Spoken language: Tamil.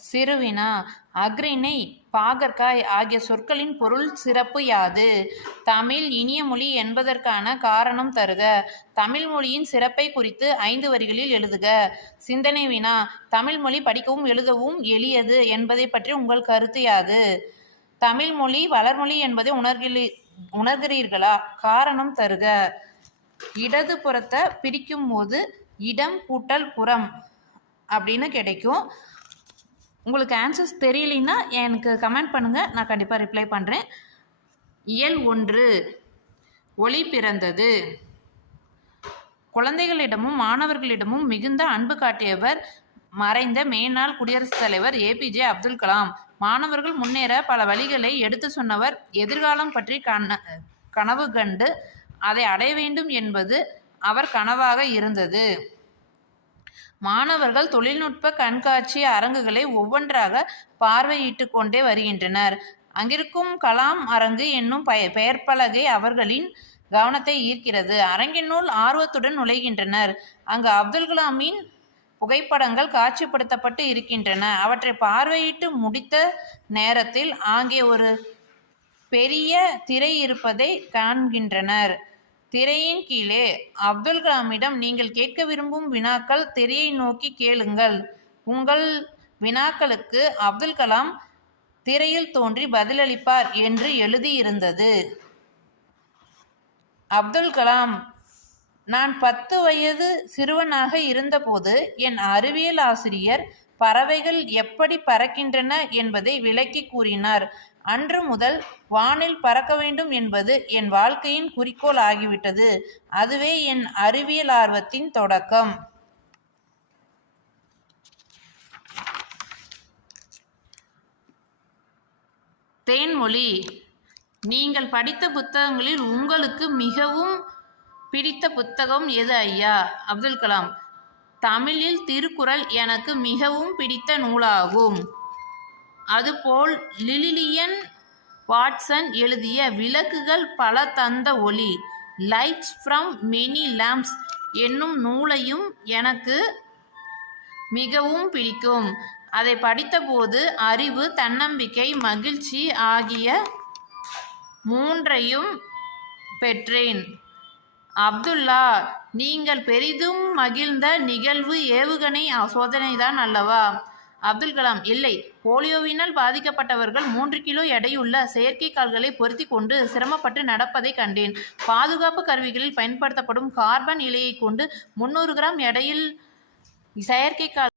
சிறுவினா அஃறிணை பாகற்காய் ஆகிய சொற்களின் பொருள் சிறப்பு யாது? தமிழ் இனிய மொழி என்பதற்கான காரணம் தருக. தமிழ் மொழியின் சிறப்பை குறித்து 5 வரிகளில் எழுதுக. சிந்தனை வினா தமிழ் மொழி படிக்கவும் எழுதவும் எளியது என்பதை பற்றி உங்கள் கருத்து யாது? தமிழ் மொழி வளர்மொழி என்பதை உணர்கிறீர்களா? காரணம் தருக. இடது புறத்தை பிரிக்கும் போது இடம் கூட்டல் புறம் அப்படின்னு கிடைக்கும். உங்களுக்கு ஆன்சர்ஸ் தெரியலைன்னா எனக்கு கமெண்ட் பண்ணுங்கள், நான் கண்டிப்பாக ரிப்ளை பண்ணுறேன். இயல் 1 ஒளி பிறந்தது. குழந்தைகளிடமும் மாணவர்களிடமும் மிகுந்த அன்பு காட்டியவர் மறைந்த மேனாள் குடியரசுத் தலைவர் ஏபிஜே அப்துல் கலாம். மாணவர்கள் முன்னேற பல வழிகளை எடுத்து சொன்னவர். எதிர்காலம் பற்றி கனவு கண்டு அதை அடைய வேண்டும் என்பது அவர் கனவாக இருந்தது. மாணவர்கள் தொழில்நுட்ப கண்காட்சி அரங்குகளை ஒவ்வொன்றாக பார்வையிட்டு கொண்டே வருகின்றனர். அங்கிருக்கும் கலாம் அரங்கு என்னும் பெயர்ப்பலகை அவர்களின் கவனத்தை ஈர்க்கிறது. அரங்கினுள் ஆர்வத்துடன் நுழைகின்றனர். அங்கு அப்துல் கலாமின் புகைப்படங்கள் காட்சிப்படுத்தப்பட்டு இருக்கின்றன. அவற்றை பார்வையிட்டு முடித்த நேரத்தில் அங்கே ஒரு பெரிய திரை இருப்பதை காண்கின்றனர். திரையின் கீழே அப்துல் கலாமிடம் நீங்கள் கேட்க விரும்பும் வினாக்கள் திரையை நோக்கி கேளுங்கள். உங்கள் வினாக்களுக்கு அப்துல் கலாம் திரையில் தோன்றி பதிலளிப்பார் என்று எழுதியிருந்தது. அப்துல் கலாம்: நான் 10 வயது சிறுவனாக இருந்தபோது என் அறிவியல் ஆசிரியர் பறவைகள் எப்படி பறக்கின்றன என்பதை விளக்கி கூறினார். அன்று முதல் வானில் பறக்க வேண்டும் என்பது என் வாழ்க்கையின் குறிக்கோள் ஆகிவிட்டது. அதுவே என் அறிவியல் ஆர்வத்தின் தொடக்கம். தேன்மொழி: நீங்கள் படித்த புத்தகங்களில் உங்களுக்கு மிகவும் பிடித்த புத்தகம் எது ஐயா? அப்துல் கலாம்: தமிழில் திருக்குறள் எனக்கு மிகவும் பிடித்த நூலாகும். அதுபோல் லிலியன் வாட்சன் எழுதிய விளக்குகள் பல தந்த ஒளி, லைட்ஸ் ஃப்ரம் மெனி லேம்ப்ஸ் என்னும் நூலையும் எனக்கு மிகவும் பிடிக்கும். அதை படித்தபோது அறிவு, தன்னம்பிக்கை, மகிழ்ச்சி ஆகிய 3ஐயும் பெற்றேன். அப்துல்லா: நீங்கள் பெரிதும் மகிழ்ந்த நிகழ்வு ஏவுகணை சோதனைதான் அல்லவா? அப்துல் கலாம்: இல்லை, போலியோவினால் பாதிக்கப்பட்டவர்கள் 3 கிலோ எடையுள்ள செயற்கை கால்களை பொருத்தி கொண்டு சிரமப்பட்டு நடப்பதை கண்டேன். பாதுகாப்பு கருவிகளில் பயன்படுத்தப்படும் கார்பன் இலையை கொண்டு 300 கிராம் எடையில் செயற்கை கால்